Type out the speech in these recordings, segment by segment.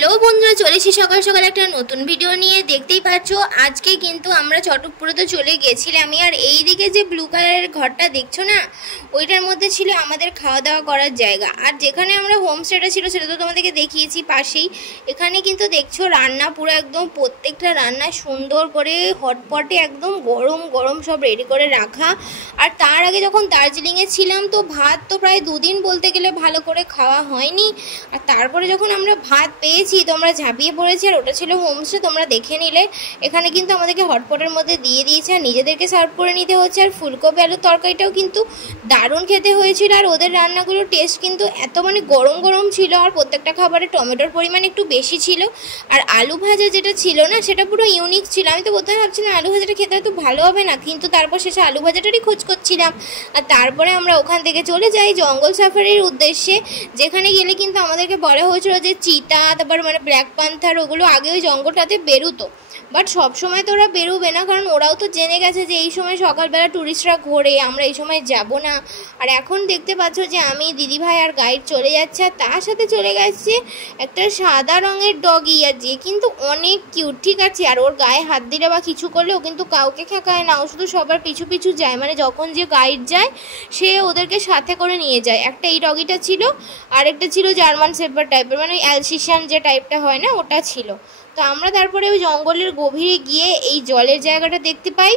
Hello বন্ধুরা, চলেছি সকাল সকাল একটা নতুন ভিডিও নিয়ে। দেখতেই পাচ্ছ আজকে কিন্তু আমরা চটকপুরে তো চলে গেছিলাম। আর এই দিকে যে ব্লু কালারের ঘরটা দেখছো না, ওইটার মধ্যে ছিল আমাদের খাওয়া দাওয়া করার জায়গা। আর যেখানে আমরা হোমস্টেটা ছিল সেটা তো তোমাদেরকে দেখিয়েছি পাশেই। এখানে কিন্তু দেখছো রান্না পুরো একদম প্রত্যেকটা রান্না সুন্দর করে হটপটে একদম গরম গরম সব রেডি করে রাখা। আর তার আগে যখন দার্জিলিংয়ে ছিলাম তো ভাত তো প্রায় দুদিন বলতে গেলে ভালো করে খাওয়া হয়নি। আর তারপরে যখন আমরা ভাত পেয়েছি তো আমরা ঝাঁপিয়ে পড়েছি। আর ওটা ছিল হোমস্টে, তোমরা দেখে নিলে। এখানে কিন্তু আমাদেরকে হটপটের মধ্যে দিয়ে দিয়েছে আর নিজেদেরকে সার্ভ করে নিতে হচ্ছে। আর ফুলকপি আলুর তরকারিটাও কিন্তু দারুণ খেতে হয়েছিল। আর ওদের রান্নাগুলোর টেস্ট কিন্তু এত মানে গরম গরম ছিল। আর প্রত্যেকটা খাবারে টমেটোর পরিমাণ একটু বেশি ছিল। আর আলু ভাজা যেটা ছিল না সেটা পুরো ইউনিক ছিল। আমি তো প্রথমে ভাবছিলাম আলু ভাজাটা খেতে হয়তো ভালো হবে না, কিন্তু তারপর শেষে আলু ভাজাটারই খোঁজ করছিলাম। আর তারপরে আমরা ওখান থেকে চলে যাই জঙ্গল সাফারির উদ্দেশ্যে, যেখানে গেলে কিন্তু আমাদেরকে বলা হয়েছিল যে চিতা, তারপর মানে ব্ল্যাক প্যান্থার, ওগুলো আগে ওই জঙ্গলটাতে বেরোতো। বাট সবসময় তো ওরা বেরোবে না, কারণ ওরাও তো জেনে গেছে যে এই সময় সকালবেলা ট্যুরিস্টরা ঘোরে, আমরা এই সময় যাব না। আর এখন দেখতে পাচ্ছ যে আমি, দিদিভাই আর গাইড চলে যাচ্ছে। আর তার সাথে চলে গেছে একটা সাদা রঙের ডগি, আর যে কিন্তু অনেক কিউট, ঠিক আছে। আর ওর গায়ে হাত দিলে বা কিছু করলে ও কিন্তু কাউকে খেকায় না, ও শুধু সবার পিছু পিছু যায়। মানে যখন যে গাইড যায় সে ওদেরকে সাথে করে নিয়ে যায়। একটা এই ডগিটা ছিল, আর একটা ছিল জার্মান শেপার্ড টাইপের, মানে অ্যালসিশিয়ান যে টাইপটা হয় না, ওটা ছিল। তো আমরা তারপরে ওই জঙ্গলের গভীরে গিয়ে এই জলের জায়গাটা দেখতে পাই।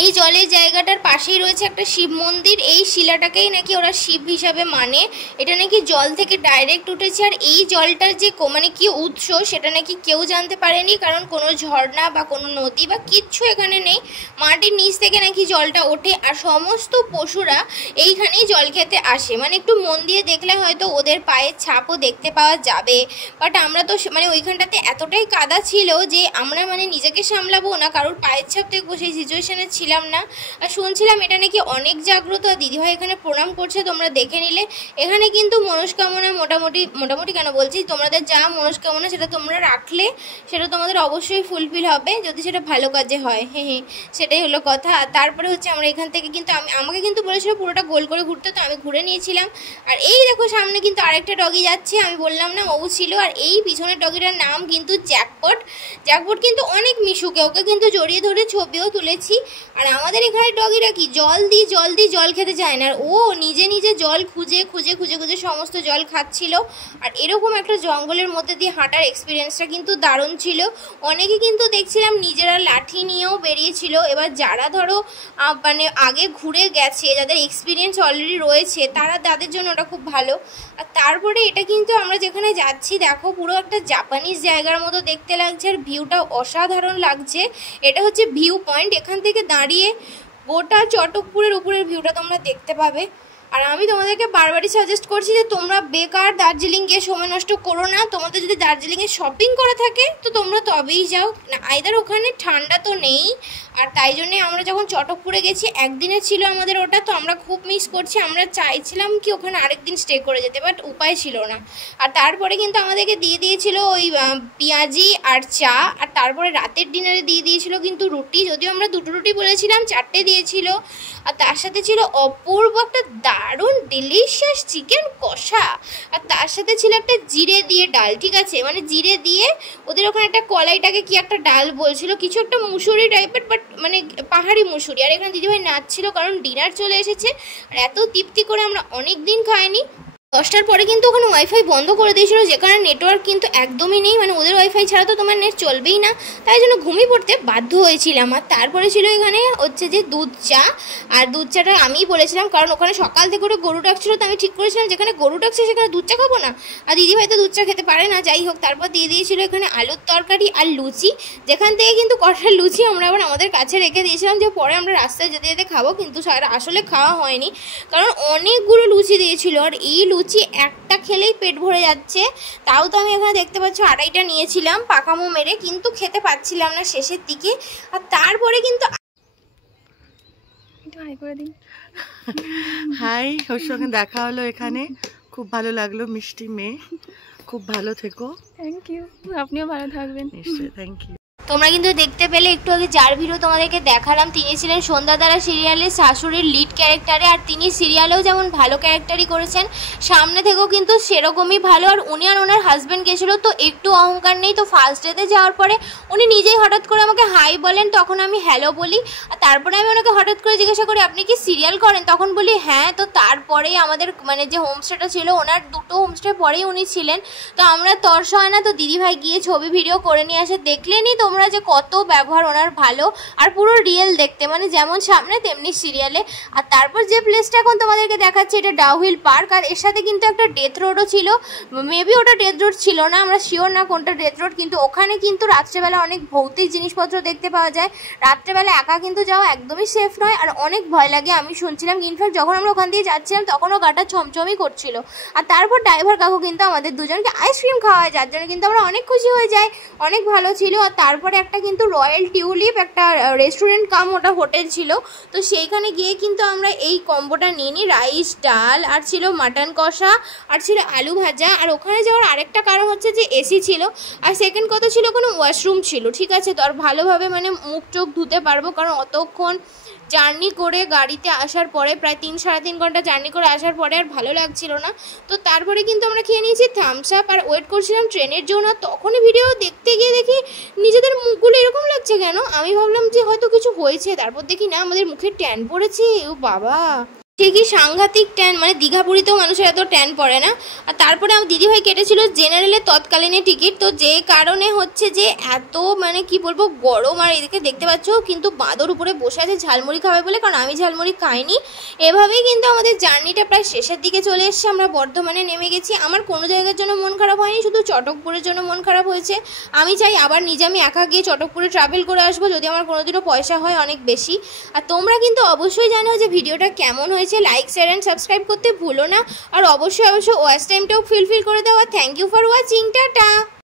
এই জলের জায়গাটার পাশেই রয়েছে একটা শিব মন্দির। এই শিলাটাকেই নাকি ওরা শিব হিসাবে মানে। এটা নাকি জল থেকে ডাইরেক্ট উঠেছে। আর এই জলটার যে মানে কি উৎস সেটা নাকি কেউ জানতে পারেনি, কারণ কোনো ঝর্ণা বা কোনো নদী বা কিচ্ছু এখানে নেই। মাটির নিচ থেকে নাকি জলটা ওঠে। আর সমস্ত পশুরা এইখানেই জল খেতে আসে। মানে একটু মন দিয়ে দেখলে হয়তো ওদের পায়ের ছাপও দেখতে পাওয়া যাবে। বাট আমরা তো মানে ওইখানটাতে এতটাই কাদা ছিল যে আমরা মানে নিজেকে সামলাবো না, কারোর পায়ের ছাপ দেখবো সেই সিচুয়েশনে ছিলাম না। আর শুনছিলাম এটা নাকি অনেক জাগ্রত। আর দিদিভাই এখানে প্রণাম করছে, তোমরা দেখে নিলে। এখানে কিন্তু মনস্কামনা মোটামুটি কেন বলছি, তোমাদের যা মনস্কামনা সেটা তোমরা রাখলে সেটা তোমাদের অবশ্যই ফুলফিল হবে, যদি সেটা ভালো কাজে হয়। হ্যাঁ, সেটাই হলো কথা। আর তারপরে হচ্ছে আমরা এখান থেকে কিন্তু আমাকে কিন্তু বলেছিল পুরোটা গোল করে ঘুরতে, তো আমি ঘুরে নিয়েছিলাম। আর এই দেখো সামনে কিন্তু আরেকটা ডগি যাচ্ছে, আমি বললাম না ও ছিল। আর এই পিছনের ডগিটার নাম কিন্তু জ্যাকপট। জ্যাকপট কিন্তু অনেক মিশুকে, ওকে কিন্তু জড়িয়ে ধরে ছবিও তুলেছি। আর আমাদের এখানে ডগিরা কি জল দি জল খেতে চায় না, আর ও নিজে নিজে জল খুঁজে সমস্ত জল খাচ্ছিল। আর এরকম একটা জঙ্গলের মধ্যে দিয়ে হাঁটার এক্সপিরিয়েন্সটা কিন্তু দারুণ ছিল। অনেকে কিন্তু দেখছিলাম নিজেরা লাঠি নিয়েও বেরিয়েছিল। এবার যারা ধরো মানে আগে ঘুরে গেছে, যাদের এক্সপিরিয়েন্স অলরেডি রয়েছে, তাদের জন্য ওটা খুব ভালো। আর তারপরে এটা কিন্তু আমরা যেখানে যাচ্ছি দেখো পুরো একটা জাপানিজ জায়গার মতো দেখতে লাগছে। আর ভিউটা অসাধারণ লাগছে। এটা হচ্ছে ভিউ পয়েন্ট, এখান থেকে দাঁড়িয়ে গোটা চটকপুরের উপরের ভিউটা তোমরা দেখতে পাবে। আর আমি তোমাদেরকে বারবারই সাজেস্ট করছি যে তোমরা বেকার দার্জিলিং গিয়ে সময় নষ্ট করো না। তোমাদের যদি দার্জিলিংয়ে শপিং করা থাকে তো তোমরা তবেই যাও না, আইদার ওখানে ঠান্ডা তো নেই। আর তাই জন্যে আমরা যখন চটকপুরে গেছি একদিনের ছিল আমাদের ওটা, তো আমরা খুব মিস করছি। আমরা চাইছিলাম কি ওখানে আরেকদিন স্টে করে যেতে, বাট উপায় ছিল না। আর তারপরে কিন্তু আমাদেরকে দিয়ে দিয়েছিল ওই পেঁয়াজি আর চা। আর তারপরে রাতের ডিনারে দিয়ে দিয়েছিল কিন্তু রুটি, যদিও আমরা 2টো রুটি বলেছিলাম, 4টে দিয়েছিল। আর তার সাথে ছিল অপূর্ব একটা দারুণ ডিলিশিয়াস চিকেন কষা। আর তার সাথে ছিল একটা জিরে দিয়ে ডাল, ঠিক আছে, মানে জিরে দিয়ে ওদের ওখানে একটা কলাইটাকে কি একটা ডাল বলছিল, কিছু একটা মুসুরি টাইপের, বাট মানে পাহাড়ি মুসুরি। আর এখানে দিদিভাই নাচছিল কারণ ডিনার চলে এসেছে। আর এত তৃপ্তি করে আমরা অনেক দিন খাইনি। 10টার পরে কিন্তু ওখানে ওয়াইফাই বন্ধ করে দিয়েছিল, যেখানে নেটওয়ার্ক কিন্তু একদমই নেই। মানে ওদের ওয়াইফাই ছাড়া তো তোমার নেট চলবেই না, তাই জন্য ঘুমিয়ে পড়তে বাধ্য হয়েছিলাম। আর তারপরে ছিল এখানে হচ্ছে যে দুধ চা। আর দুধ চাটা আমিই বলেছিলাম, কারণ ওখানে সকাল থেকে ওটা গরু ডাকছিল, তো আমি ঠিক করেছিলাম যেখানে গরু ডাকছে সেখানে দুধ চা খাবো না। আর দিদিভাই তো দুধ চা খেতে পারে না, যাই হোক। তারপর দিয়ে দিয়েছিল এখানে আলুর তরকারি আর লুচি, যেখান থেকে কিন্তু কটার লুচি আমরা আবার আমাদের কাছে রেখে দিয়েছিলাম যে পরে আমরা রাস্তায় যেতে যেতে খাবো, কিন্তু আসলে খাওয়া হয়নি কারণ অনেকগুলো লুচি দিয়েছিল। আর এই লুচি একটা খেলেই পেট ভরে যাচ্ছে। তাও তো আমি এখানে দেখতে পাচ্ছি 2.5টা নিয়েছিলাম পাকামো মেরে, কিন্তু খেতে পাচ্ছিলাম না শেষের দিকে। আর তারপরে কিন্তু হাই, ওর সঙ্গে দেখা হলো এখানে, খুব ভালো লাগলো। মিষ্টি মেয়ে, খুব ভালো থেকো। থ্যাংক ইউ, আপনিও ভালো থাকবেন। নিশ্চয়ই, থ্যাংক ইউ। তোমরা কিন্তু দেখতে পেলে একটু আগে যার ভিডিও তোমাদেরকে দেখালাম, তিনি ছিলেন সন্ধ্যাতারা সিরিয়ালের শাশুড়ির লিড ক্যারেক্টারে। আর তিনি সিরিয়ালেও যেমন ভালো ক্যারেক্টারই করেছেন, সামনে থেকেও কিন্তু সেরকমই ভালো। আর উনি আর ওনার হাজব্যান্ড গেছিলো, তো একটু অহংকার নেই। তো ফার্স্ট ডেতে যাওয়ার পরে উনি নিজেই হঠাৎ করে আমাকে হাই বলেন, তখন আমি হ্যালো বলি। আর তারপরে আমি ওনাকে হঠাৎ করে জিজ্ঞাসা করি আপনি কি সিরিয়াল করেন, তখন বলি হ্যাঁ। তো তারপরেই আমাদের মানে যে হোমস্টেটা ছিল, ওনার 2টো হোমস্টে পরেই উনি ছিলেন। তো আমরা তর্স হয় না, তো দিদিভাই গিয়ে ছবি ভিডিও করে নিয়ে আসে। দেখলেনি তোমরা যে কত ব্যবহার ওনার ভালো, আর পুরো রিয়েল দেখতে, মানে যেমন সামনে তেমনি সিরিয়ালে। আর তারপর যে প্লেসটা এখন তোমাদেরকে দেখাচ্ছি, এটা ডাউহিল পার্ক। আর এর সাথে কিন্তু একটা ডেথ রোডও ছিল, মেবি ওটা ডেথ রোড ছিল না, আমরা শিওর না কোনটা ডেথ রোড। কিন্তু ওখানে কিন্তু রাত্রেবেলা অনেক ভৌতিক জিনিসপত্র দেখতে পাওয়া যায়। রাত্রেবেলা একা কিন্তু যাওয়া একদমই সেফ নয়, আর অনেক ভয় লাগে আমি শুনছিলাম। ইনফ্যাক্ট যখন আমরা ওখান দিয়ে যাচ্ছিলাম তখনও গাটা ছমছমই করছিল। আর তারপর ড্রাইভার কাকু কিন্তু আমাদের দুজনকে আইসক্রিম খাওয়ায়, যার জন্য কিন্তু আমরা অনেক খুশি হয়ে যাই, অনেক ভালো ছিল। আর তারপরে একটা কিন্তু রয়্যাল টিউলিপ একটা রেস্টুরেন্ট কাম ওটা হোটেল ছিল, তো সেইখানে গিয়ে কিন্তু আমরা এই কম্বোটা নিয়ে নিই, রাইস ডাল, আর ছিল মাটন কষা, আর ছিল আলু ভাজা। আর ওখানে যাওয়ার আরেকটা কারণ হচ্ছে যে এসি ছিল, আর সেকেন্ড কথা ছিল কোনো ওয়াশরুম ছিল, ঠিক আছে। তো আর ভালোভাবে মানে মুখ চোখ ধুতে পারবো, কারণ অতক্ষণ জার্নি করে গাড়িতে আসার পরে, প্রায় 3-3.5 ঘন্টা জার্নি করে আসার পরে আর ভালো লাগছিল না। তো তারপরে কিন্তু আমরা খেয়ে নিয়েছি থামস আপ, আর ওয়েট করছিলাম ট্রেনের জন্য। তখনই ভিডিও দেখতে গিয়ে দেখি নিজেদের মুখগুলো এরকম লাগছে কেন, আমি ভাবলাম যে হয়তো কিছু হয়েছে, তারপর দেখি না আমাদের মুখে ট্যান পড়েছে। ও বাবা, ঠিকই সাংঘাতিক ট্যান, মানে দীঘা পুরীতেও মানুষের এত ট্যান পড়ে না। আর তারপরে আমার দিদিভাই কেটেছিল জেনারেলের তৎকালীন টিকিট, তো যে কারণে হচ্ছে যে এত মানে কি বলবো গরম। আর এদিকে দেখতে পাচ্ছ কিন্তু বাঁদর উপরে বসে আছে ঝালমুড়ি খাবে বলে, কারণ আমি ঝালমুড়ি খাইনি। এভাবেই কিন্তু আমাদের জার্নিটা প্রায় শেষের দিকে চলে এসছে, আমরা বর্ধমানে নেমে গেছি। আমার কোনো জায়গার জন্য মন খারাপ হয়নি, শুধু চটকপুরের জন্য মন খারাপ হয়েছে। আমি চাই আবার নিজে আমি একা গিয়ে চটকপুরে ট্রাভেল করে আসবো, যদি আমার কোনোদিনও পয়সা হয় অনেক বেশি। আর তোমরা কিন্তু অবশ্যই জানো যে ভিডিওটা কেমন হয়েছে, লাইক শেয়ার এন্ড সাবস্ক্রাইব করতে ভুলো না। আর অবশ্যই ওয়াচ টাইমটাও ফিল করে দেওয়া। Thank you for watching, tata.